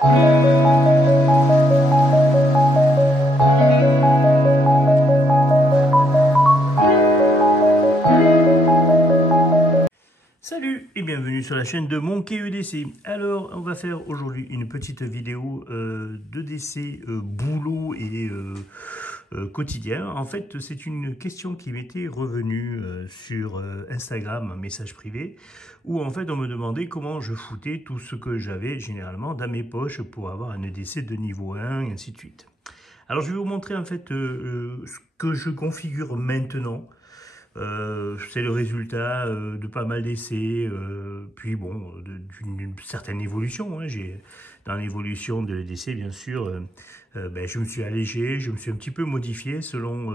Salut et bienvenue sur la chaîne de Monkey EDC. Alors, on va faire aujourd'hui une petite vidéo de décès boulot et quotidien. En fait, c'est une question qui m'était revenue sur Instagram, un message privé, où en fait on me demandait comment je foutais tout ce que j'avais généralement dans mes poches pour avoir un EDC de niveau 1 et ainsi de suite. Alors, je vais vous montrer en fait ce que je configure maintenant. C'est le résultat de pas mal d'essais, puis bon, d'une certaine évolution. Hein. Dans l'évolution de l'EDC, bien sûr, je me suis allégé, je me suis un petit peu modifié selon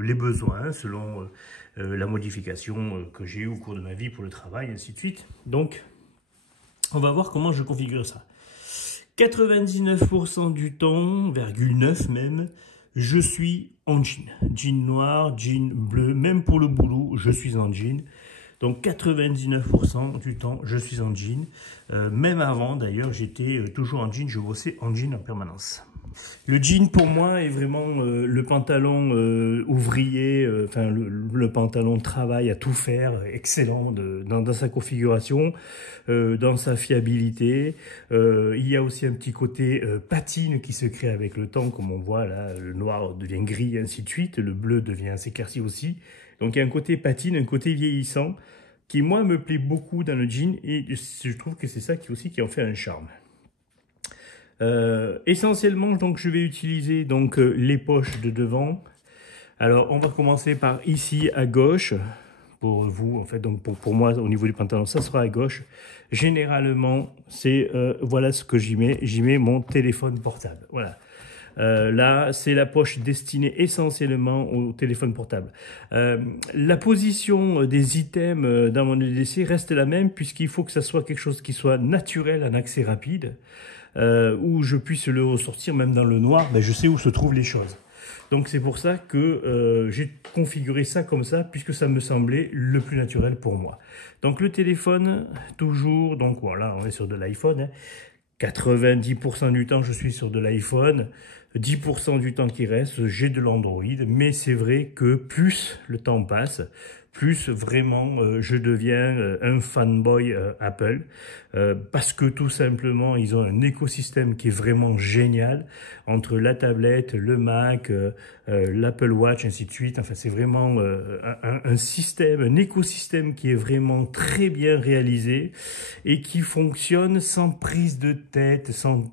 les besoins, selon la modification que j'ai eue au cours de ma vie pour le travail, ainsi de suite. Donc, on va voir comment je configure ça. 99% du temps, 9 même, je suis en jean. Jean noir, jean bleu, même pour le boulot, je suis en jean. Donc 99% du temps, je suis en jean. Même avant, d'ailleurs, j'étais toujours en jean, je bossais en jean en permanence. Le jean, pour moi, est vraiment le pantalon ouvrier, le pantalon de travail à tout faire, excellent dans sa configuration, dans sa fiabilité. Il y a aussi un petit côté patine qui se crée avec le temps, comme on voit là, le noir devient gris, et ainsi de suite, le bleu devient s'éclaircit aussi. Donc il y a un côté patine, un côté vieillissant, qui moi me plaît beaucoup dans le jean, et je trouve que c'est ça qui en fait un charme. Essentiellement, donc, je vais utiliser donc les poches de devant. Alors, on va commencer par ici à gauche. Pour vous, en fait, donc pour moi, au niveau du pantalon, ça sera à gauche. Généralement, c'est voilà ce que j'y mets. J'y mets mon téléphone portable. Voilà. Là, c'est la poche destinée essentiellement au téléphone portable. La position des items dans mon EDC reste la même puisqu'il faut que ça soit quelque chose qui soit naturel, en accès rapide, où je puisse le ressortir même dans le noir. Ben, je sais où se trouvent les choses. Donc c'est pour ça que j'ai configuré ça comme ça, puisque ça me semblait le plus naturel pour moi. Donc le téléphone, toujours, donc voilà, on est sur de l'iPhone. Hein. 90% du temps, je suis sur de l'iPhone. 10% du temps qui reste, j'ai de l'Android. Mais c'est vrai que plus le temps passe, plus vraiment je deviens un fanboy Apple. Parce que tout simplement, ils ont un écosystème qui est vraiment génial. Entre la tablette, le Mac, l'Apple Watch, ainsi de suite. Enfin, c'est vraiment un système, un écosystème qui est vraiment très bien réalisé et qui fonctionne sans prise de tête, sans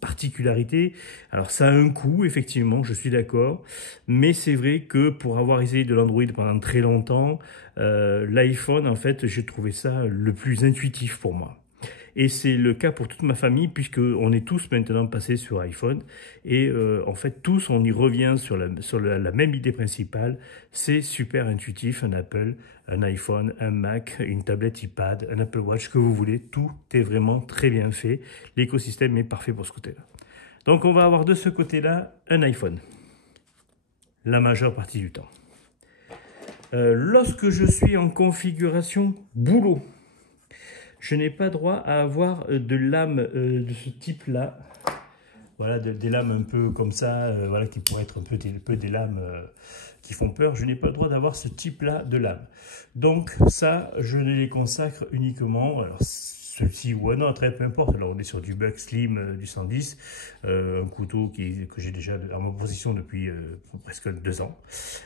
particularité. Alors, ça a un coût, effectivement, je suis d'accord. Mais c'est vrai que pour avoir essayé de l'Android pendant très longtemps, l'iPhone, en fait, j'ai trouvé ça le plus intuitif pour moi. Et c'est le cas pour toute ma famille, puisqu'on est tous maintenant passés sur iPhone. Et en fait, tous, on y revient sur la même idée principale. C'est super intuitif, un Apple, un iPhone, un Mac, une tablette iPad, un Apple Watch, que vous voulez. Tout est vraiment très bien fait. L'écosystème est parfait pour ce côté-là. Donc, on va avoir de ce côté-là un iPhone, la majeure partie du temps. Lorsque je suis en configuration boulot, je n'ai pas droit à avoir de lames de ce type-là. Voilà, des lames un peu comme ça, voilà, qui pourraient être un peu des lames qui font peur. Je n'ai pas le droit d'avoir ce type-là de lames. Donc ça, je les consacre uniquement, alors ceci ou un autre, peu importe. Alors on est sur du Buck Slim du 110, un couteau que j'ai déjà en ma possession depuis presque 2 ans,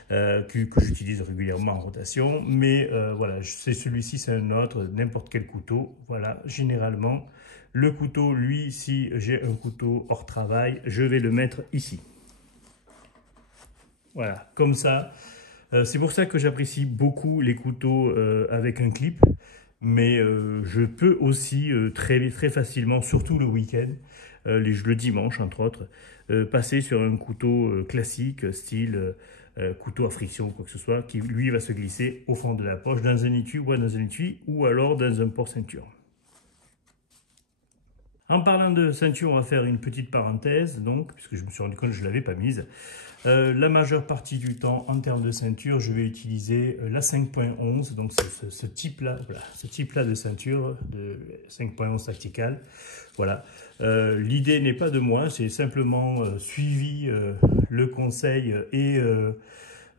que j'utilise régulièrement en rotation. Mais voilà, c'est celui-ci, c'est un autre, n'importe quel couteau. Voilà, généralement, le couteau, lui, si j'ai un couteau hors travail, je vais le mettre ici. Voilà, comme ça. C'est pour ça que j'apprécie beaucoup les couteaux avec un clip. Mais je peux aussi très facilement, surtout le week-end, le dimanche entre autres, passer sur un couteau classique, style couteau à friction ou quoi que ce soit, qui lui va se glisser au fond de la poche, dans un étui ou dans un étui, ou alors dans un porte-ceinture. En parlant de ceinture, on va faire une petite parenthèse, donc, puisque je me suis rendu compte que je ne l'avais pas mise. La majeure partie du temps, en termes de ceinture, je vais utiliser la 5.11, donc ce type-là, voilà, ce type-là de ceinture de 5.11 tactical. Voilà. L'idée n'est pas de moi, c'est simplement suivi le conseil et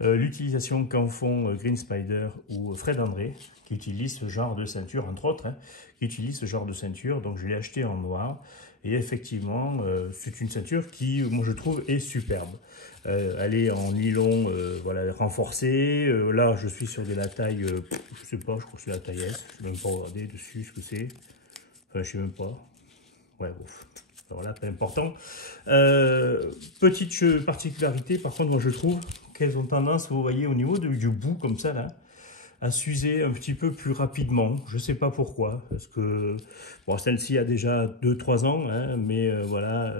l'utilisation qu'en font Green Spider ou Fred André, qui utilisent ce genre de ceinture, entre autres, hein, qui utilisent ce genre de ceinture. Donc je l'ai acheté en noir. Et effectivement, c'est une ceinture qui, moi je trouve, est superbe. Elle est en nylon voilà, renforcé. Là, je suis sur de la taille, je sais pas, je crois que c'est la taille S. Je ne vais même pas regarder dessus ce que c'est. Enfin, je sais même pas. Ouais, ouf. Voilà, pas important. Petite particularité, par contre, moi je trouve qu'elles ont tendance, vous voyez, au niveau du bout, comme ça, là, à s'user un petit peu plus rapidement. Je ne sais pas pourquoi, parce que bon, celle-ci a déjà 2-3 ans, hein, mais voilà,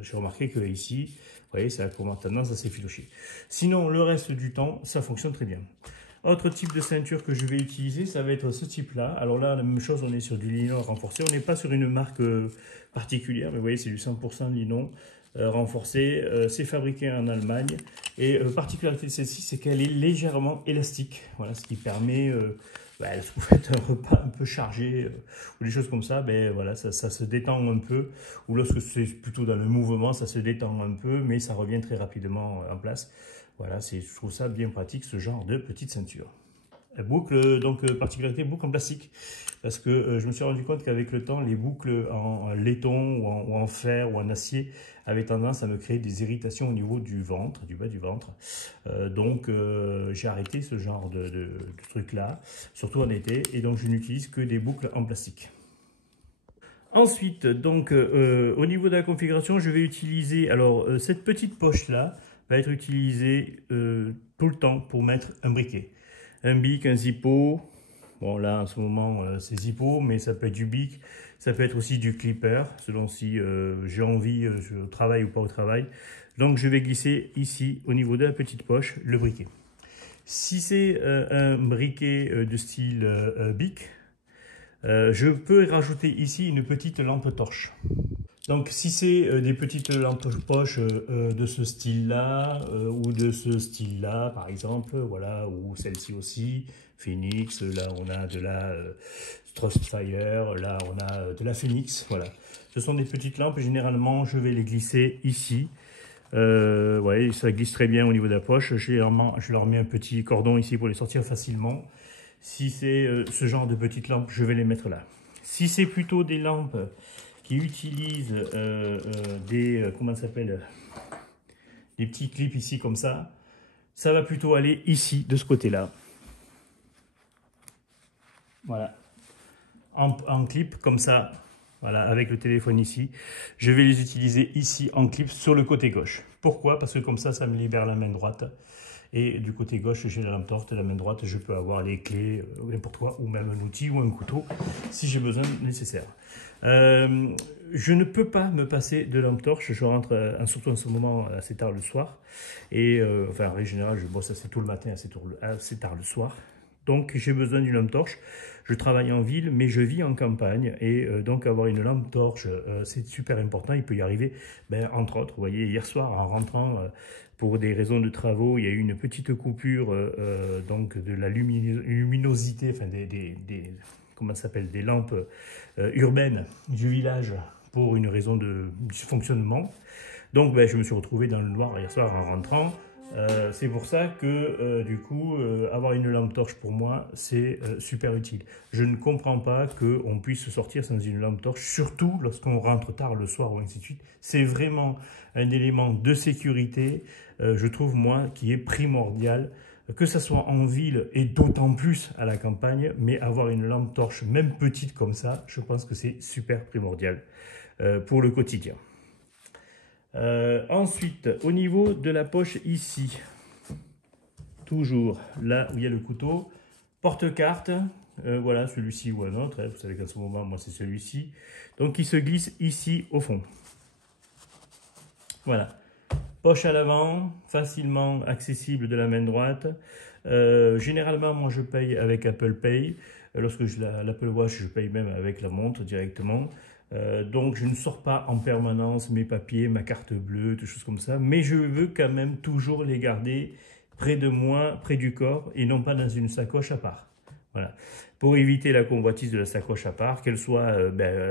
j'ai remarqué que ici, vous voyez, ça a tendance à s'effilocher. Sinon, le reste du temps, ça fonctionne très bien. Autre type de ceinture que je vais utiliser, ça va être ce type-là. Alors là, la même chose, on est sur du nylon renforcé. On n'est pas sur une marque particulière, mais vous voyez, c'est du 100% nylon renforcé. C'est fabriqué en Allemagne. Et particularité de celle-ci, c'est qu'elle est légèrement élastique. Voilà, ce qui permet, si vous faites un repas un peu chargé ou des choses comme ça, ben voilà, ça se détend un peu. Ou lorsque c'est plutôt dans le mouvement, ça se détend un peu, mais ça revient très rapidement en place. Voilà, je trouve ça bien pratique, ce genre de petite ceinture. Boucle, donc particularité, boucle en plastique. Parce que je me suis rendu compte qu'avec le temps, les boucles en laiton ou en fer ou en acier avaient tendance à me créer des irritations au niveau du ventre, du bas du ventre. Donc j'ai arrêté ce genre de truc-là, surtout en été, et donc je n'utilise que des boucles en plastique. Ensuite, donc au niveau de la configuration, je vais utiliser, alors cette petite poche-là va être utilisée tout le temps pour mettre un briquet. Un bic, un zippo. Bon, là, en ce moment, c'est zippo, mais ça peut être du bic. Ça peut être aussi du clipper, selon si j'ai envie, je travaille ou pas au travail. Donc, je vais glisser ici, au niveau de la petite poche, le briquet. Si c'est un briquet de style bic, je peux rajouter ici une petite lampe torche. Donc si c'est des petites lampes poche de ce style-là ou de ce style-là par exemple, voilà, ou celle-ci aussi, Phoenix, là on a de la Trustfire, là on a de la Phoenix, voilà. Ce sont des petites lampes, généralement je vais les glisser ici. Ouais, ça glisse très bien au niveau de la poche, je leur mets un petit cordon ici pour les sortir facilement. Si c'est ce genre de petites lampes, je vais les mettre là. Si c'est plutôt des lampes qui utilisent comment ça s'appelle, des petits clips ici comme ça va plutôt aller ici, de ce côté-là. Voilà. En clip, comme ça, voilà, avec le téléphone ici. Je vais les utiliser ici en clip sur le côté gauche. Pourquoi? Parce que comme ça me libère la main droite. Et du côté gauche, j'ai la lampe torche, la main droite, je peux avoir les clés, n'importe quoi, ou même un outil ou un couteau, si j'ai besoin nécessaire. Je ne peux pas me passer de lampe torche, je rentre, surtout en ce moment, assez tard le soir. Et enfin, en règle générale, je bosse assez tôt le matin, assez tard le soir. Donc, j'ai besoin d'une lampe torche. Je travaille en ville, mais je vis en campagne. Et donc, avoir une lampe torche, c'est super important. Il peut y arriver, entre autres, vous voyez, hier soir, en rentrant, pour des raisons de travaux, il y a eu une petite coupure donc de la luminosité, enfin comment ça s'appelle, des lampes urbaines du village pour une raison de dysfonctionnement. Donc je me suis retrouvé dans le noir hier soir en rentrant. C'est pour ça que du coup, avoir une lampe torche pour moi, c'est super utile. Je ne comprends pas qu'on puisse sortir sans une lampe torche, surtout lorsqu'on rentre tard le soir ou ainsi de suite. C'est vraiment un élément de sécurité, je trouve moi, qui est primordial, que ce soit en ville et d'autant plus à la campagne, mais avoir une lampe torche, même petite comme ça, je pense que c'est super primordial pour le quotidien. Ensuite, au niveau de la poche ici, toujours là où il y a le couteau, porte-carte, voilà, celui-ci ou un autre, hein, vous savez qu'en ce moment, moi c'est celui-ci, donc il se glisse ici au fond. Voilà, poche à l'avant, facilement accessible de la main droite. Généralement, moi je paye avec Apple Pay. Lorsque l'Apple Watch, je paye même avec la montre directement. Donc je ne sors pas en permanence mes papiers, ma carte bleue, des choses comme ça, mais je veux quand même toujours les garder près de moi, près du corps, et non pas dans une sacoche à part. Voilà. Pour éviter la convoitise de la sacoche à part, qu'elle soit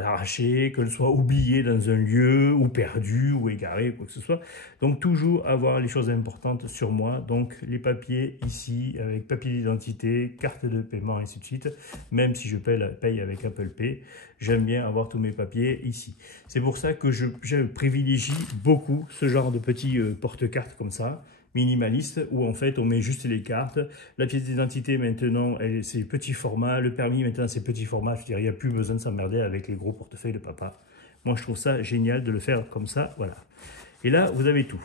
arrachée, qu'elle soit oubliée dans un lieu, ou perdue, ou égarée, quoi que ce soit. Donc toujours avoir les choses importantes sur moi. Donc les papiers ici, avec papier d'identité, carte de paiement, et ainsi de suite. Même si je paye avec Apple Pay, j'aime bien avoir tous mes papiers ici. C'est pour ça que je privilégie beaucoup ce genre de petits porte-cartes comme ça, minimaliste, où en fait on met juste les cartes. La pièce d'identité maintenant, c'est petit format. Le permis maintenant, c'est petit format. Je veux dire, il n'y a plus besoin de s'emmerder avec les gros portefeuilles de papa. Moi, je trouve ça génial de le faire comme ça. Voilà. Et là, vous avez tout.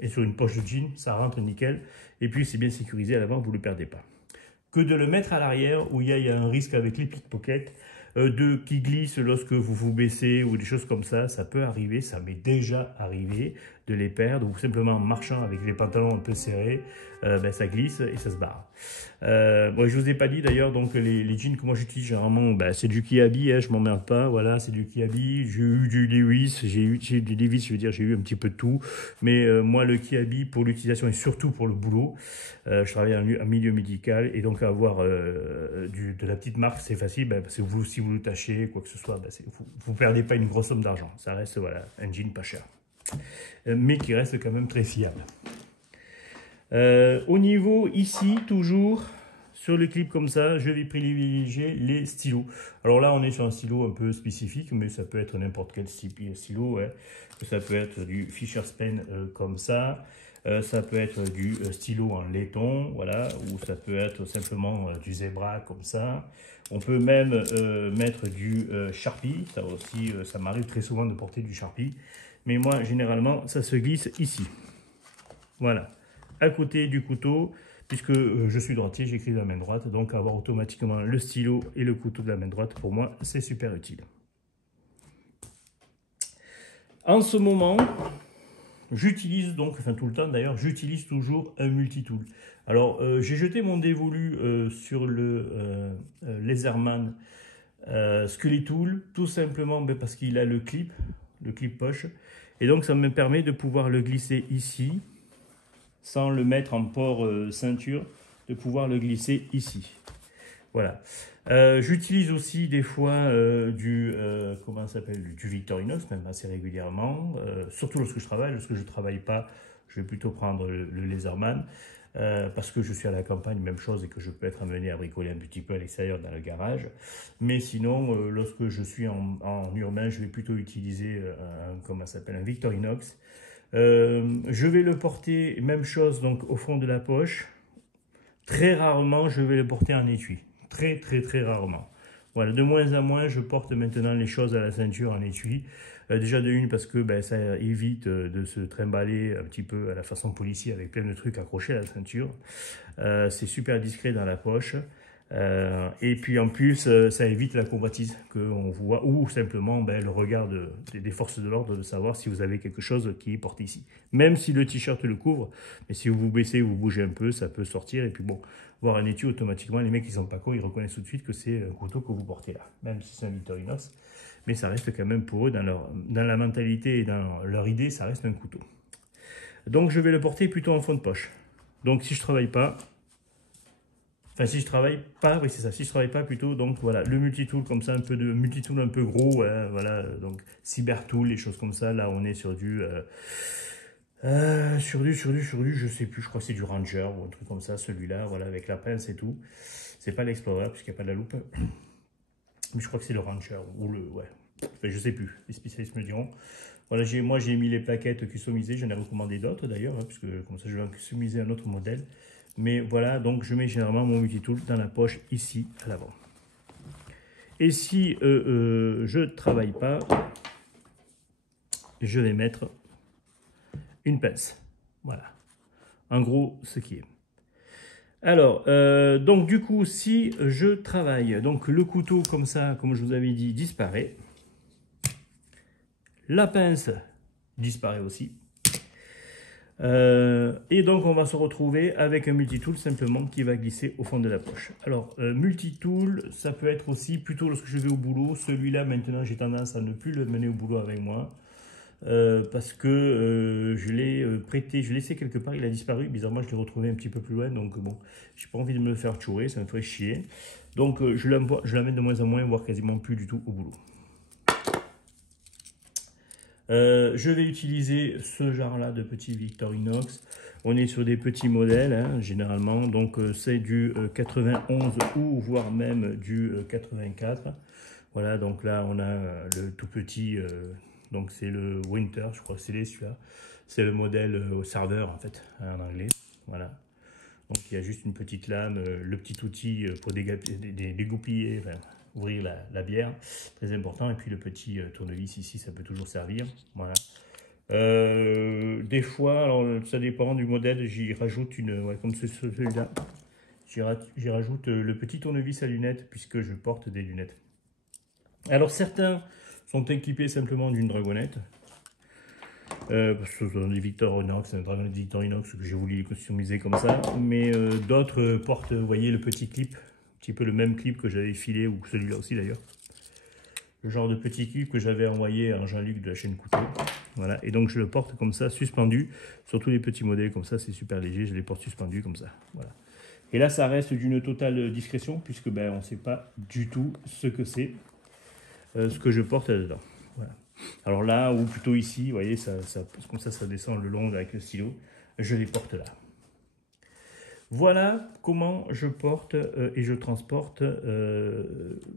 Et sur une poche de jean, ça rentre nickel. Et puis, c'est bien sécurisé à l'avant, vous ne le perdez pas. Que de le mettre à l'arrière, où il y a un risque avec les pickpockets, qui glissent lorsque vous vous baissez ou des choses comme ça peut arriver, ça m'est déjà arrivé de les perdre, ou simplement en marchant avec les pantalons un peu serrés, ça glisse et ça se barre. Bon, je vous ai pas dit d'ailleurs, donc les jeans que moi j'utilise généralement, c'est du Kiabi, je m'emmerde pas, voilà, c'est du Kiabi. J'ai eu du Levi's, j'ai du Levi's, je veux dire, j'ai eu un petit peu de tout, mais moi le Kiabi pour l'utilisation et surtout pour le boulot, je travaille en milieu médical, et donc avoir de la petite marque, c'est facile, parce que si vous le tachez, quoi que ce soit, vous ne perdez pas une grosse somme d'argent. Ça reste voilà, un jean pas cher, mais qui reste quand même très fiable. Au niveau ici, toujours sur le clip comme ça, je vais privilégier les stylos. Alors là, on est sur un stylo un peu spécifique, mais ça peut être n'importe quel stylo. Ouais. Ça peut être du Fisher's Pen comme ça. Ça peut être du stylo en laiton, voilà, ou ça peut être simplement du Zebra comme ça. On peut même mettre du Sharpie, ça aussi, ça m'arrive très souvent de porter du Sharpie. Mais moi, généralement, ça se glisse ici. Voilà, à côté du couteau, puisque je suis droitier, j'écris de la main droite, donc avoir automatiquement le stylo et le couteau de la main droite, pour moi, c'est super utile. En ce moment, j'utilise donc, enfin tout le temps d'ailleurs, j'utilise toujours un multitool. Alors, j'ai jeté mon dévolu sur le Laserman Scully-Tool, tout simplement parce qu'il a le clip poche. Et donc, ça me permet de pouvoir le glisser ici, sans le mettre en port ceinture, de pouvoir le glisser ici. Voilà. J'utilise aussi des fois comment ça s'appelle, du Victorinox, même assez régulièrement, surtout lorsque je travaille. Lorsque je ne travaille pas, je vais plutôt prendre le Laserman, parce que je suis à la campagne, même chose, et que je peux être amené à bricoler un petit peu à l'extérieur dans le garage. Mais sinon, lorsque je suis en urbain, je vais plutôt utiliser comment ça s'appelle, un Victorinox. Je vais le porter, même chose, donc au fond de la poche. Très rarement, je vais le porter en étui. Très, très, très rarement. Voilà, de moins en moins, je porte maintenant les choses à la ceinture en étui. Déjà de une, parce que ça évite de se trimballer un petit peu à la façon policier avec plein de trucs accrochés à la ceinture. C'est super discret dans la poche. Et puis en plus, ça évite la convoitise qu'on voit, ou simplement le regard des forces de l'ordre, de savoir si vous avez quelque chose qui est porté ici. Même si le t-shirt le couvre, mais si vous vous baissez, vous bougez un peu, ça peut sortir. Et puis bon, voir un étui, automatiquement, les mecs qui sont pas cons, ils reconnaissent tout de suite que c'est un couteau que vous portez là, même si c'est un Victorinox. Mais ça reste quand même pour eux, dans la mentalité et dans leur idée, ça reste un couteau. Donc je vais le porter plutôt en fond de poche. Donc si je travaille pas, enfin, si je travaille pas, oui c'est ça, si je travaille pas plutôt, donc voilà, le multitool comme ça, un peu de multitool un peu gros, ouais, voilà, donc Cybertool, les choses comme ça, là on est sur du, je sais plus, je crois que c'est du Ranger ou un truc comme ça, celui-là, voilà, avec la pince et tout. C'est pas l'Explorer, puisqu'il n'y a pas de la loupe, mais je crois que c'est le Ranger, ou le, ouais, enfin, je sais plus, les spécialistes me diront. Voilà, moi j'ai mis les plaquettes customisées, j'en ai recommandé d'autres d'ailleurs, hein, puisque comme ça je vais customiser un autre modèle. Mais voilà, donc je mets généralement mon multitool dans la poche ici à l'avant. Et si je ne travaille pas, je vais mettre une pince. Voilà. En gros, ce qui est. Alors, donc du coup, si je travaille, donc le couteau comme ça, comme je vous avais dit, disparaît. La pince disparaît aussi. Et donc on va se retrouver avec un multitool simplement qui va glisser au fond de la poche. Alors multitool, ça peut être aussi plutôt lorsque je vais au boulot. Celui-là maintenant j'ai tendance à ne plus le mener au boulot avec moi. Parce que je l'ai prêté, je l'ai laissé quelque part, il a disparu, bizarrement je l'ai retrouvé un petit peu plus loin, donc bon, j'ai pas envie de me le faire chourer, ça me ferait chier. Donc je l'amène de moins en moins, voire quasiment plus du tout au boulot. Je vais utiliser ce genre-là de petit Victorinox. On est sur des petits modèles, hein, généralement, donc c'est du 91 ou voire même du 84. Voilà, donc là on a le tout petit... donc c'est le Winter, je crois que c'est celui-là. C'est le modèle au serveur en fait, en anglais. Voilà. Donc il y a juste une petite lame, le petit outil pour dégoupiller, enfin, ouvrir la bière, très important. Et puis le petit tournevis ici, ça peut toujours servir. Voilà. Des fois, alors, ça dépend du modèle, j'y rajoute une, ouais, comme celui-là, j'y rajoute le petit tournevis à lunettes puisque je porte des lunettes. Alors certains sont équipés simplement d'une dragonnette. Ce sont des Victorinox, un dragonnet Victorinox que j'ai voulu customiser comme ça. Mais d'autres portent, vous voyez, le petit clip, un petit peu le même clip que j'avais filé, ou celui-là aussi d'ailleurs. Le genre de petit clip que j'avais envoyé à Jean-Luc de la chaîne Couteau. Voilà, et donc je le porte comme ça, suspendu. Sur tous les petits modèles comme ça, c'est super léger, je les porte suspendus comme ça. Voilà. Et là, ça reste d'une totale discrétion, puisque ben, on ne sait pas du tout ce que c'est. Ce que je porte là-dedans. Voilà. Alors là, ou plutôt ici, vous voyez, comme ça descend le long avec le stylo. Je les porte là. Voilà comment je porte et je transporte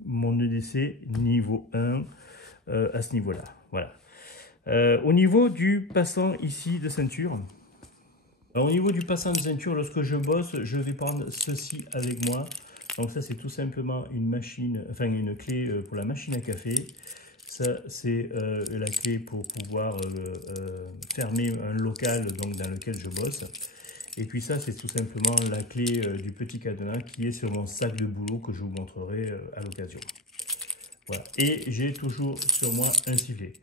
mon EDC niveau 1 à ce niveau-là. Voilà. Au niveau du passant ici de ceinture, alors, au niveau du passant de ceinture, lorsque je bosse, je vais prendre ceci avec moi. Donc ça, c'est tout simplement une machine, enfin une clé pour la machine à café. Ça, c'est la clé pour pouvoir fermer un local donc, dans lequel je bosse. Et puis ça, c'est tout simplement la clé du petit cadenas qui est sur mon sac de boulot que je vous montrerai à l'occasion. Voilà. Et j'ai toujours sur moi un sifflet.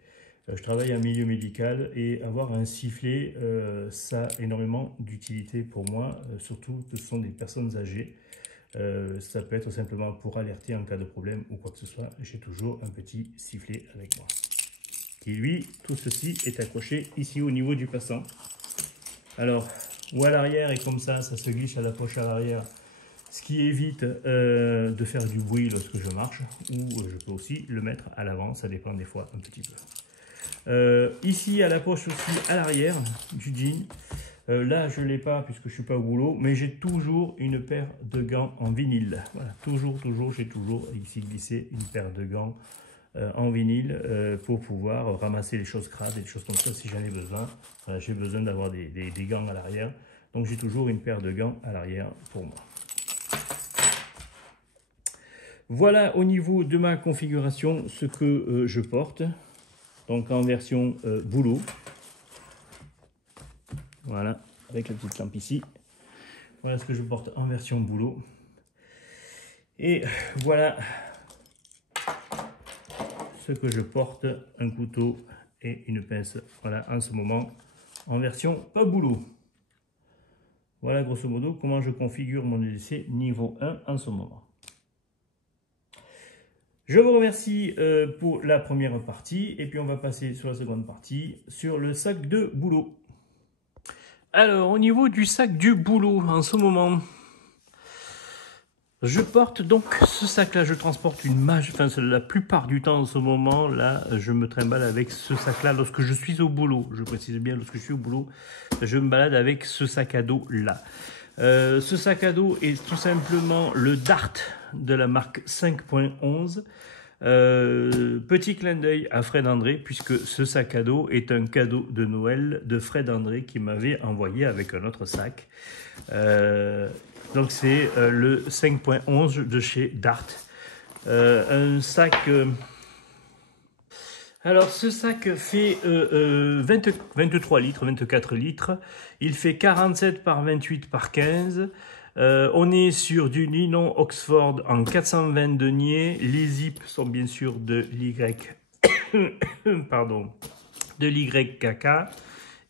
Je travaille en milieu médical et avoir un sifflet, ça a énormément d'utilité pour moi, surtout que ce sont des personnes âgées. Ça peut être simplement pour alerter en cas de problème ou quoi que ce soit. J'ai toujours un petit sifflet avec moi. Et lui, tout ceci est accroché ici au niveau du passant. Alors, ou à l'arrière et comme ça se glisse à la poche à l'arrière, ce qui évite de faire du bruit lorsque je marche. Ou je peux aussi le mettre à l'avant, ça dépend des fois un petit peu. Ici à la poche aussi à l'arrière du jean. Là, je ne l'ai pas puisque je ne suis pas au boulot, mais j'ai toujours une paire de gants en vinyle. Voilà, j'ai toujours ici glissé une paire de gants en vinyle pour pouvoir ramasser les choses crades et des choses comme ça si j'en ai besoin. Voilà, j'ai besoin d'avoir des gants à l'arrière, donc j'ai toujours une paire de gants à l'arrière pour moi. Voilà au niveau de ma configuration ce que je porte, donc en version boulot. Voilà, avec la petite lampe ici. Voilà ce que je porte en version boulot. Et voilà ce que je porte, un couteau et une pince. Voilà, en ce moment, en version pas boulot. Voilà grosso modo comment je configure mon EDC niveau 1 en ce moment. Je vous remercie pour la première partie et puis on va passer sur la seconde partie, sur le sac de boulot. Alors, au niveau du sac du boulot, en ce moment, je porte donc ce sac-là. Je transporte une enfin, la plupart du temps en ce moment, là, je me trimballe avec ce sac-là lorsque je suis au boulot. Je précise bien, lorsque je suis au boulot, je me balade avec ce sac à dos-là. Ce sac à dos est tout simplement le Dart de la marque 5.11. Petit clin d'œil à Fred André, puisque ce sac à dos est un cadeau de Noël de Fred André qui m'avait envoyé avec un autre sac. Donc c'est le 5.11 de chez Dart. Un sac... Alors ce sac fait 23 litres, 24 litres. Il fait 47 par 28 par 15. On est sur du nylon Oxford en 420 deniers. Les zips sont bien sûr de l'YKK.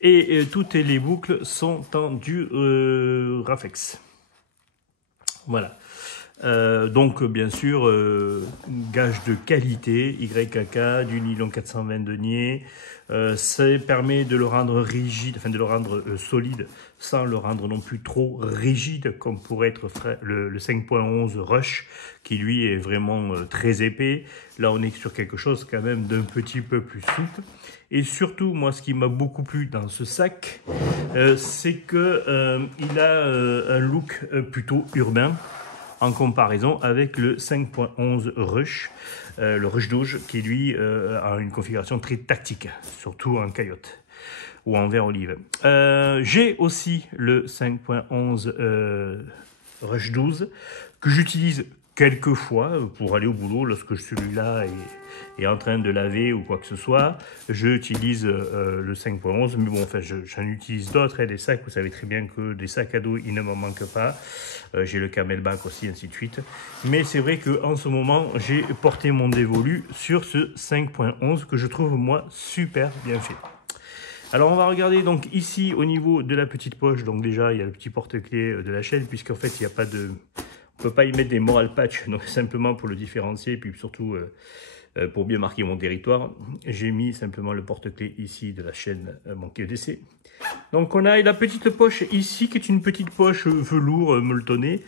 Et toutes les boucles sont en du Raflex. Voilà. Donc bien sûr, gage de qualité, YKK, du nylon 420 deniers. Ça permet de le rendre rigide, enfin de le rendre solide, sans le rendre non plus trop rigide, comme pourrait être le 5.11 Rush, qui lui est vraiment très épais. Là on est sur quelque chose quand même d'un petit peu plus souple. Et surtout, moi ce qui m'a beaucoup plu dans ce sac, c'est que il a un look plutôt urbain, en comparaison avec le 5.11 Rush, le Rush 12, qui lui a une configuration très tactique, surtout en caillotte ou en vert olive. J'ai aussi le 5.11 Rush 12 que j'utilise quelques fois pour aller au boulot lorsque celui-là est en train de laver ou quoi que ce soit. J'utilise le 5.11, mais bon, enfin, j'en utilise d'autres, des sacs. Vous savez très bien que des sacs à dos, il ne m'en manque pas. J'ai le Camelback aussi, ainsi de suite. Mais c'est vrai qu'en ce moment, j'ai porté mon dévolu sur ce 5.11 que je trouve, moi, super bien fait. Alors on va regarder donc ici au niveau de la petite poche. Donc déjà, il y a le petit porte-clés de la chaîne, puisqu'en fait, il n'y a pas de... On ne peut pas y mettre des moral patch, donc simplement pour le différencier, et puis surtout pour bien marquer mon territoire, j'ai mis simplement le porte-clés ici de la chaîne mon QDC. Donc on a la petite poche ici, qui est une petite poche velours molletonnée,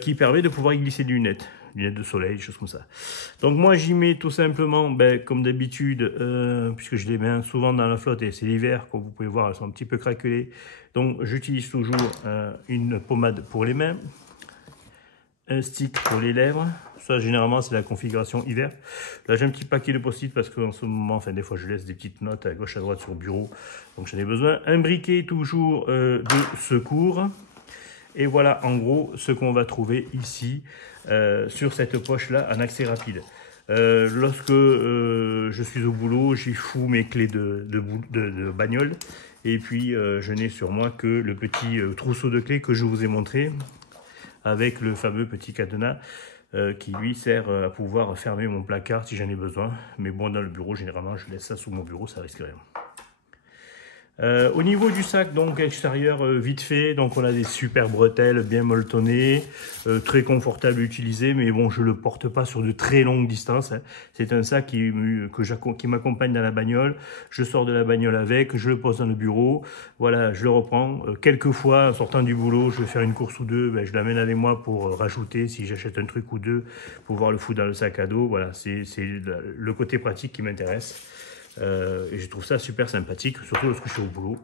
qui permet de pouvoir y glisser des lunettes de soleil, des choses comme ça. Donc moi j'y mets tout simplement, comme d'habitude, puisque je les mets souvent dans la flotte et c'est l'hiver, comme vous pouvez voir, elles sont un petit peu craquelées. Donc j'utilise toujours une pommade pour les mains, un stick pour les lèvres. Ça généralement c'est la configuration hiver. Là j'ai un petit paquet de post-it parce qu'en ce moment, enfin des fois je laisse des petites notes à gauche à droite sur le bureau, donc j'en ai besoin. Un briquet toujours de secours. Et voilà en gros ce qu'on va trouver ici sur cette poche là en accès rapide. Lorsque je suis au boulot, j'y fous mes clés de bagnole, et puis je n'ai sur moi que le petit trousseau de clés que je vous ai montré, avec le fameux petit cadenas qui lui sert à pouvoir fermer mon placard si j'en ai besoin. Mais bon, dans le bureau, généralement, je laisse ça sous mon bureau, ça risque rien. Au niveau du sac, donc extérieur vite fait, donc on a des super bretelles bien molletonnées, très confortable à utiliser, mais bon, je le porte pas sur de très longues distances, hein. C'est un sac qui m'accompagne dans la bagnole. Je sors de la bagnole avec, je le pose dans le bureau, voilà, je le reprends. Quelquefois, en sortant du boulot, je vais faire une course ou deux, je l'amène avec moi pour rajouter, si j'achète un truc ou deux, pouvoir le foutre dans le sac à dos. Voilà, c'est le côté pratique qui m'intéresse. Et je trouve ça super sympathique, surtout lorsque je suis au boulot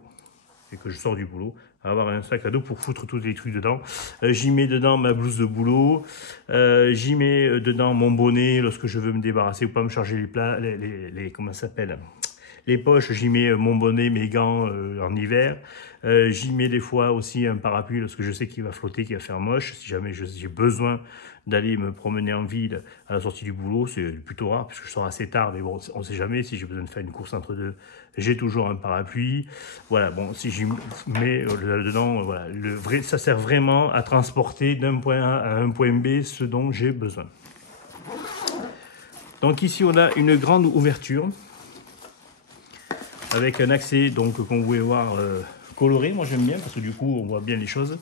et que je sors du boulot, avoir un sac à dos pour foutre tous les trucs dedans. J'y mets dedans ma blouse de boulot, j'y mets dedans mon bonnet lorsque je veux me débarrasser ou pas me charger les plats, comment ça s'appelle, les poches. J'y mets mon bonnet, mes gants en hiver. J'y mets des fois aussi un parapluie lorsque je sais qu'il va flotter, qu'il va faire moche. Si jamais j'ai besoin d'aller me promener en ville à la sortie du boulot, c'est plutôt rare puisque je sors assez tard, mais bon, on ne sait jamais. Si j'ai besoin de faire une course entre deux, j'ai toujours un parapluie. Voilà, bon, si j'y mets là-dedans, voilà, ça sert vraiment à transporter d'un point A à un point B ce dont j'ai besoin. Donc ici, on a une grande ouverture avec un accès, donc comme vous pouvez voir, coloré. Moi j'aime bien parce que du coup on voit bien les choses.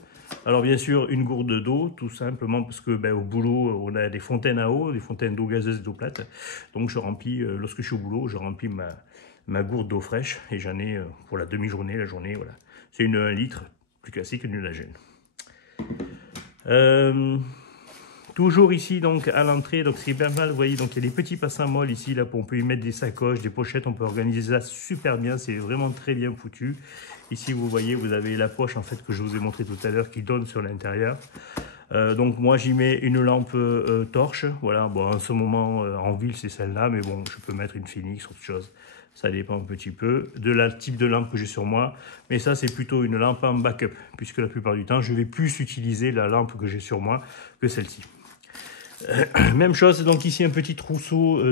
Alors bien sûr une gourde d'eau, tout simplement parce que au boulot on a des fontaines à eau, des fontaines d'eau gazeuse et d'eau plate. Donc je remplis, lorsque je suis au boulot, je remplis ma gourde d'eau fraîche et j'en ai pour la demi-journée, la journée, voilà. C'est une 1 litre, plus classique qu'une Unagène. Toujours ici donc à l'entrée, donc c'est pas mal, vous voyez, donc il y a des petits passants molles ici, là, on peut y mettre des sacoches, des pochettes, on peut organiser ça super bien, c'est vraiment très bien foutu. Ici vous voyez, vous avez la poche en fait que je vous ai montré tout à l'heure qui donne sur l'intérieur. Donc moi j'y mets une lampe torche, voilà, bon en ce moment en ville c'est celle-là, mais bon je peux mettre une Phoenix, autre chose. Ça dépend un petit peu de la type de lampe que j'ai sur moi. Mais ça, c'est plutôt une lampe en backup, puisque la plupart du temps, je vais plus utiliser la lampe que j'ai sur moi que celle-ci. Même chose, donc ici un petit trousseau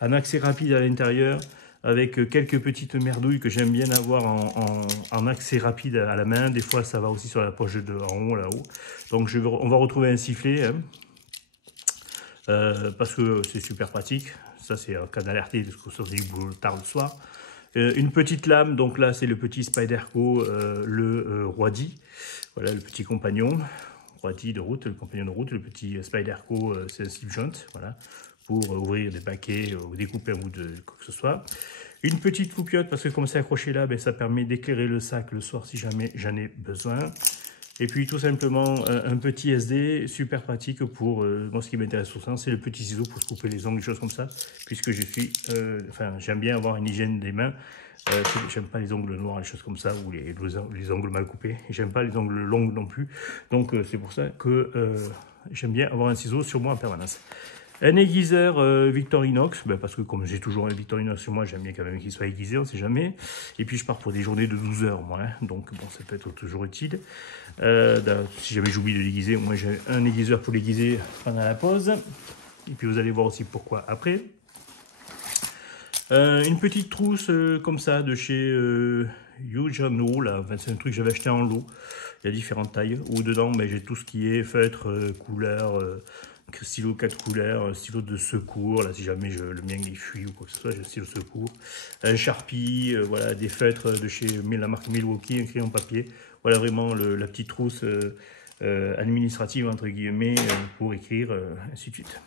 en accès rapide à l'intérieur, avec quelques petites merdouilles que j'aime bien avoir en accès rapide à la main. Des fois, ça va aussi sur la poche en haut, là-haut. Donc on va retrouver un sifflet, hein, parce que c'est super pratique. Ça, c'est en cas d'alerté, de sortir du boulot tard le soir. Une petite lame, donc là c'est le petit Spyderco, le Roidi, voilà le petit compagnon, Roidi de route, le compagnon de route, le petit Spyderco, c'est un slip joint, voilà, pour ouvrir des paquets ou découper un bout de quoi que ce soit. Une petite loupiote, parce que comme c'est accroché là, ben, ça permet d'éclairer le sac le soir si jamais j'en ai besoin. Et puis tout simplement un petit SD super pratique pour, moi ce qui m'intéresse tout ça, c'est le petit ciseau pour se couper les ongles, des choses comme ça, puisque je suis, enfin j'aime bien avoir une hygiène des mains, j'aime pas les ongles noirs, les choses comme ça, ou les ongles mal coupés, et j'aime pas les ongles longs non plus, donc c'est pour ça que j'aime bien avoir un ciseau sur moi en permanence. Un aiguiseur Victorinox, ben parce que comme j'ai toujours un Victorinox sur moi, j'aime bien quand même qu'il soit aiguisé, on ne sait jamais. Et puis je pars pour des journées de 12 heures, moi, hein, donc bon, ça peut être toujours utile. Si jamais j'oublie de l'aiguiser, moi j'ai un aiguiseur pour l'aiguiser pendant la pause. Et puis vous allez voir aussi pourquoi après. Une petite trousse comme ça de chez Yujano, là, enfin, c'est un truc que j'avais acheté en lot. Il y a différentes tailles. Où dedans, ben, j'ai tout ce qui est feutre, couleur, stylo 4 couleurs, stylo de secours, là si jamais le mien il fuit ou quoi que ce soit, j'ai un stylo de secours, un Sharpie, voilà, des feutres de chez la marque Milwaukee, un crayon papier, voilà vraiment la petite trousse administrative entre guillemets pour écrire, ainsi de suite.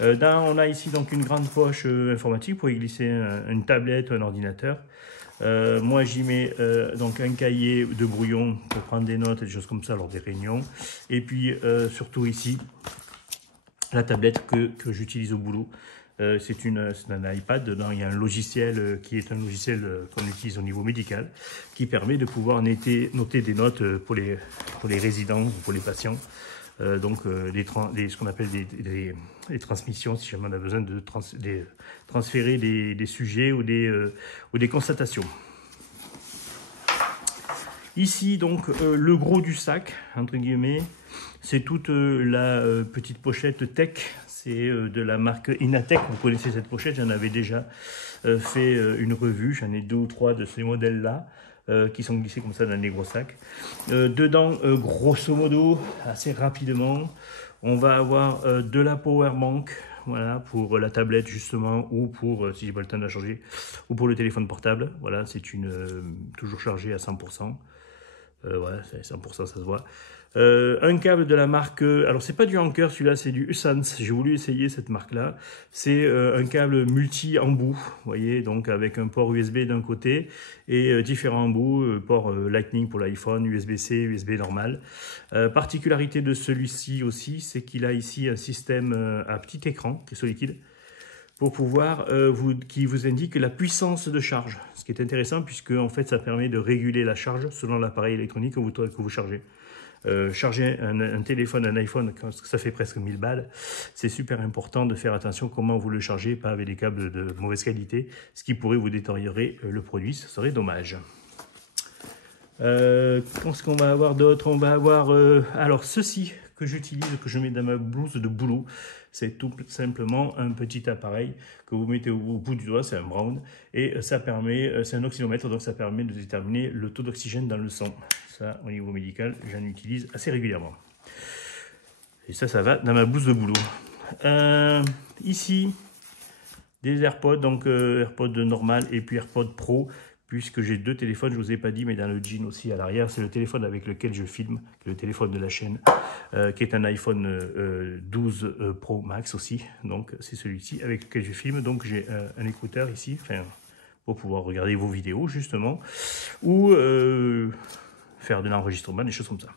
On a ici donc une grande poche informatique pour y glisser une tablette, un ordinateur. Moi j'y mets donc un cahier de brouillon pour prendre des notes et des choses comme ça lors des réunions. Et puis surtout ici, la tablette que j'utilise au boulot. C'est un iPad, dedans il y a un logiciel qui est un logiciel qu'on utilise au niveau médical, qui permet de pouvoir noter des notes pour les résidents ou pour les patients. Donc ce qu'on appelle des transmissions, si jamais on a besoin de transférer des sujets ou des constatations. Ici donc le gros du sac, entre guillemets, c'est toute la petite pochette tech, c'est de la marque Inatech, vous connaissez cette pochette, j'en avais déjà fait une revue, j'en ai 2 ou 3 de ces modèles là. Qui sont glissés comme ça dans les gros sacs. Dedans, grosso modo, assez rapidement, on va avoir de la power bank, voilà, pour la tablette justement, ou pour, si j'ai pas le temps de la charger, ou pour le téléphone portable. Voilà, c'est toujours chargé à 100%. Ouais, 100%, ça se voit. Un câble de la marque, alors c'est pas du Anker, celui-là c'est du Usans, j'ai voulu essayer cette marque-là. C'est un câble multi-embout, vous voyez, donc avec un port USB d'un côté et différents embouts, port Lightning pour l'iPhone, USB-C, USB normal. Particularité de celui-ci aussi, c'est qu'il a ici un système à petit écran, qui est liquide, pour pouvoir qui vous indique la puissance de charge, ce qui est intéressant puisque en fait ça permet de réguler la charge selon l'appareil électronique que vous chargez. Charger un téléphone, un iPhone, ça fait presque 1000 balles, c'est super important de faire attention comment vous le chargez, pas avec des câbles de mauvaise qualité, ce qui pourrait vous détériorer le produit, ce serait dommage. Qu'est-ce qu'on va avoir d'autre? On va avoir alors ceci que j'utilise, que je mets dans ma blouse de boulot. C'est tout simplement un petit appareil que vous mettez au bout du doigt, c'est un Brown, et ça permet, c'est un oxymètre, donc ça permet de déterminer le taux d'oxygène dans le sang. Ça, au niveau médical, j'en utilise assez régulièrement. Et ça va dans ma blouse de boulot. Ici, des AirPods, donc AirPods normal et puis AirPods Pro, puisque j'ai 2 téléphones, je ne vous ai pas dit, mais dans le jean aussi à l'arrière, c'est le téléphone avec lequel je filme, le téléphone de la chaîne, qui est un iPhone 12 Pro Max aussi, donc c'est celui-ci avec lequel je filme, donc j'ai un écouteur ici, enfin, pour pouvoir regarder vos vidéos justement, ou faire de l'enregistrement, des choses comme ça.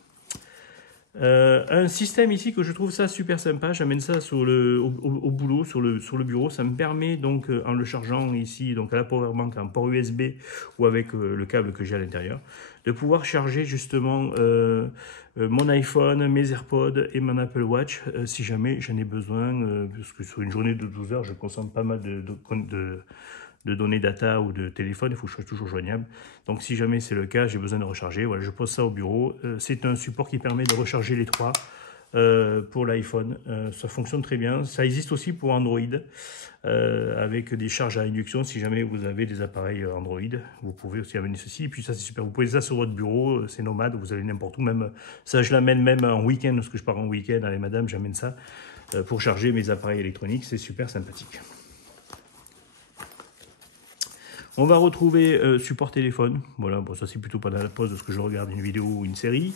Un système ici que je trouve ça super sympa, j'amène ça au boulot, sur le bureau, ça me permet donc en le chargeant ici donc à la powerbank en port USB ou avec le câble que j'ai à l'intérieur, de pouvoir charger justement mon iPhone, mes AirPods et mon Apple Watch si jamais j'en ai besoin, parce que sur une journée de 12 heures je consomme pas mal de données data ou de téléphone, il faut que je sois toujours joignable. Donc si jamais c'est le cas, j'ai besoin de recharger, voilà, je pose ça au bureau. C'est un support qui permet de recharger les 3 pour l'iPhone. Ça fonctionne très bien. Ça existe aussi pour Android, avec des charges à induction. Si jamais vous avez des appareils Android, vous pouvez aussi amener ceci. Et puis ça c'est super, vous posez ça sur votre bureau, c'est nomade, vous allez n'importe où. Même ça je l'amène même en week-end, parce que je pars en week-end, allez madame, j'amène ça pour charger mes appareils électroniques, c'est super sympathique. On va retrouver support téléphone. Voilà, bon, ça c'est plutôt pendant la pause parce que je regarde une vidéo ou une série.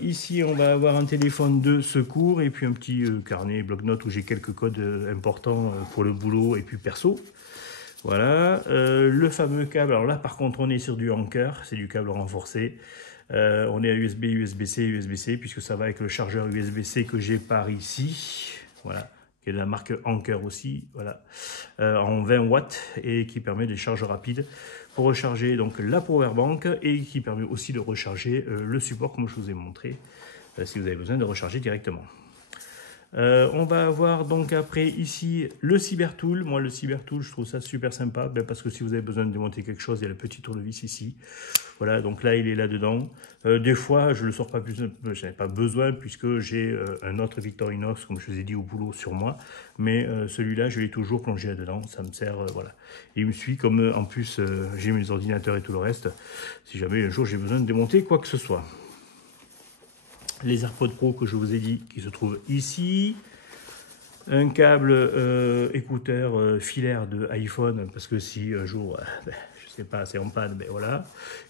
Ici, on va avoir un téléphone de secours et puis un petit carnet bloc-notes où j'ai quelques codes importants pour le boulot et puis perso. Voilà, le fameux câble. Alors là, par contre, on est sur du Anker, c'est du câble renforcé. On est à USB, USB-C, USB-C, puisque ça va avec le chargeur USB-C que j'ai par ici. Voilà, qui est de la marque Anker aussi, voilà, en 20 watts et qui permet des charges rapides pour recharger donc la powerbank et qui permet aussi de recharger le support comme je vous ai montré si vous avez besoin de recharger directement. On va avoir donc après ici le Cybertool. Moi le Cybertool je trouve ça super sympa parce que si vous avez besoin de démonter quelque chose, il y a le petit tournevis ici. Voilà, donc là il est là dedans. Des fois je le sors pas plus, je n'ai pas besoin puisque j'ai un autre Victorinox comme je vous ai dit au boulot sur moi. Mais celui-là je l'ai toujours plongé là-dedans, ça me sert, voilà. Et il me suit comme en plus j'ai mes ordinateurs et tout le reste, si jamais un jour j'ai besoin de démonter quoi que ce soit. Les AirPods Pro que je vous ai dit qui se trouvent ici. Un câble écouteur filaire de iPhone parce que si un jour, je sais pas, c'est en panne, ben voilà.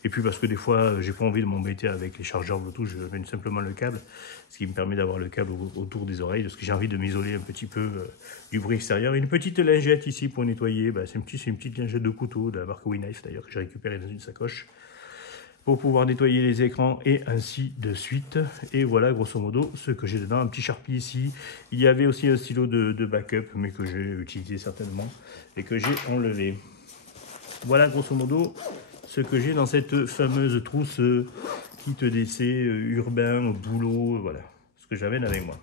Et puis parce que des fois, j'ai pas envie de m'embêter avec les chargeurs Bluetooth, je mets simplement le câble, ce qui me permet d'avoir le câble autour des oreilles parce que j'ai envie de m'isoler un petit peu du bruit extérieur. Une petite lingette ici pour nettoyer, ben, c'est une petite lingette de couteau de la marque WeKnife d'ailleurs que j'ai récupérée dans une sacoche, pour pouvoir nettoyer les écrans et ainsi de suite. Et voilà grosso modo ce que j'ai dedans. Un petit Sharpie ici. Il y avait aussi un stylo de backup mais que j'ai utilisé certainement et que j'ai enlevé. Voilà grosso modo ce que j'ai dans cette fameuse trousse kit d'essai urbain, boulot, voilà ce que j'amène avec moi.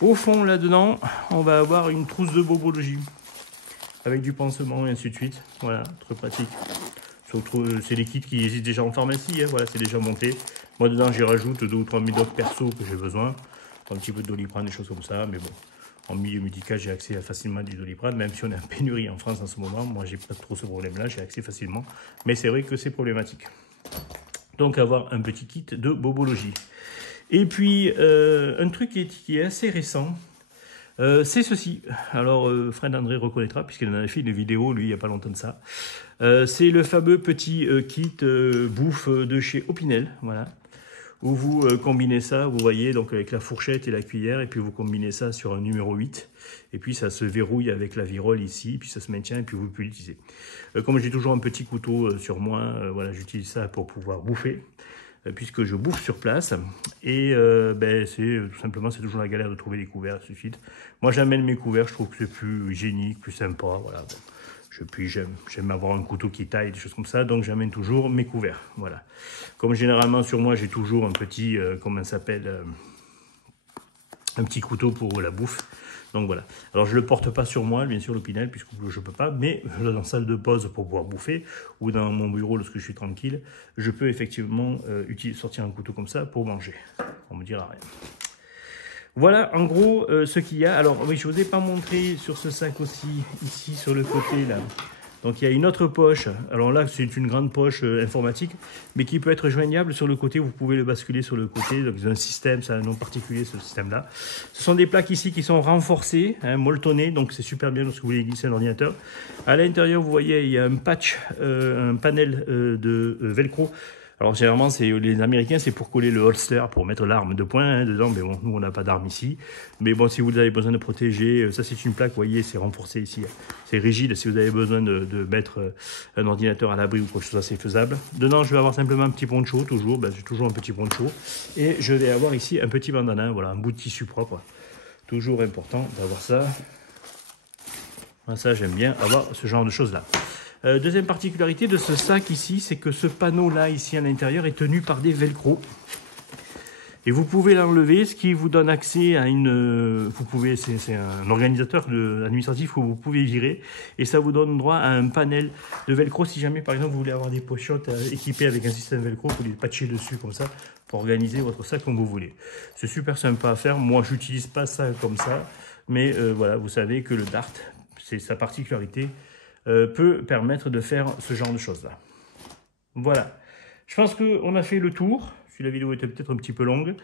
Au fond là-dedans on va avoir une trousse de bobologie avec du pansement et ainsi de suite. Voilà, très pratique. C'est des kits qui existent déjà en pharmacie, hein, voilà, c'est déjà monté. Moi dedans j'y rajoute 2 ou 3 médocs perso que j'ai besoin, un petit peu de Doliprane, des choses comme ça, mais bon, en milieu médical j'ai accès facilement à du Doliprane, même si on est en pénurie en France en ce moment, moi j'ai pas trop ce problème là, j'ai accès facilement, mais c'est vrai que c'est problématique. Donc avoir un petit kit de bobologie. Et puis un truc qui est assez récent, c'est ceci. Alors Fred André reconnaîtra puisqu'il en a fait une vidéo lui il n'y a pas longtemps de ça. C'est le fameux petit kit bouffe de chez Opinel, voilà, où vous combinez ça, vous voyez, donc avec la fourchette et la cuillère, et puis vous combinez ça sur un numéro 8, et puis ça se verrouille avec la virole ici, puis ça se maintient, et puis vous pouvez l'utiliser. Comme j'ai toujours un petit couteau sur moi, voilà, j'utilise ça pour pouvoir bouffer, puisque je bouffe sur place, et c'est tout simplement, c'est toujours la galère de trouver des couverts, ainsi de suite. Moi j'amène mes couverts, je trouve que c'est plus hygiénique, plus sympa, voilà. Bon. Puis j'aime avoir un couteau qui taille, des choses comme ça, donc j'amène toujours mes couverts, voilà. Comme généralement sur moi j'ai toujours un petit, comment ça s'appelle, un petit couteau pour la bouffe, donc voilà. Alors je le porte pas sur moi, bien sûr l'Opinel, puisque je peux pas, mais dans la salle de pause pour pouvoir bouffer, ou dans mon bureau lorsque je suis tranquille, je peux effectivement sortir un couteau comme ça pour manger, on me dira rien. Voilà en gros ce qu'il y a. Alors oui, je ne vous ai pas montré sur ce sac aussi, ici sur le côté là. Donc il y a une autre poche. Alors là c'est une grande poche informatique, mais qui peut être joignable sur le côté. Vous pouvez le basculer sur le côté. Donc c'est un système, c'est un nom particulier ce système là. Ce sont des plaques ici qui sont renforcées, hein, molletonnées. Donc c'est super bien lorsque vous voulez glisser un ordinateur. À l'intérieur vous voyez il y a un patch, un panel de velcro. Alors généralement, les Américains, c'est pour coller le holster, pour mettre l'arme de poing hein, dedans. Mais bon, nous, on n'a pas d'arme ici. Mais bon, si vous avez besoin de protéger, ça c'est une plaque, vous voyez, c'est renforcé ici. C'est rigide. Si vous avez besoin de mettre un ordinateur à l'abri ou quoi que ce soit, c'est faisable. Dedans, je vais avoir simplement un petit poncho, toujours. J'ai toujours un petit poncho. Et je vais avoir ici un petit bandana, voilà, un bout de tissu propre. Toujours important d'avoir ça. Ça, j'aime bien avoir ce genre de choses-là. Deuxième particularité de ce sac ici, c'est que ce panneau-là, ici à l'intérieur, est tenu par des velcro. Et vous pouvez l'enlever, ce qui vous donne accès à une... c'est un organisateur administratif que vous pouvez virer. Et ça vous donne droit à un panel de velcro. Si jamais, par exemple, vous voulez avoir des pochettes équipées avec un système velcro, vous les patcher dessus comme ça, pour organiser votre sac comme vous voulez. C'est super sympa à faire. Moi, je n'utilise pas ça comme ça. Mais voilà, vous savez que le Dart, c'est sa particularité, peut permettre de faire ce genre de choses-là. Voilà. Je pense qu'on a fait le tour. Si la vidéo était peut-être un petit peu longue.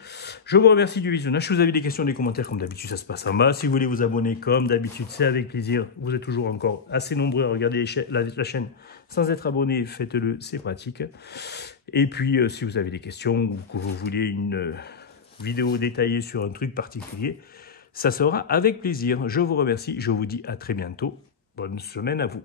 Je vous remercie du visionnage. Si vous avez des questions, des commentaires, comme d'habitude, ça se passe en bas. Si vous voulez vous abonner, comme d'habitude, c'est avec plaisir. Vous êtes toujours encore assez nombreux à regarder la chaîne sans être abonné. Faites-le, c'est pratique. Et puis, si vous avez des questions ou que vous voulez une vidéo détaillée sur un truc particulier, ça sera avec plaisir. Je vous remercie. Je vous dis à très bientôt. Bonne semaine à vous.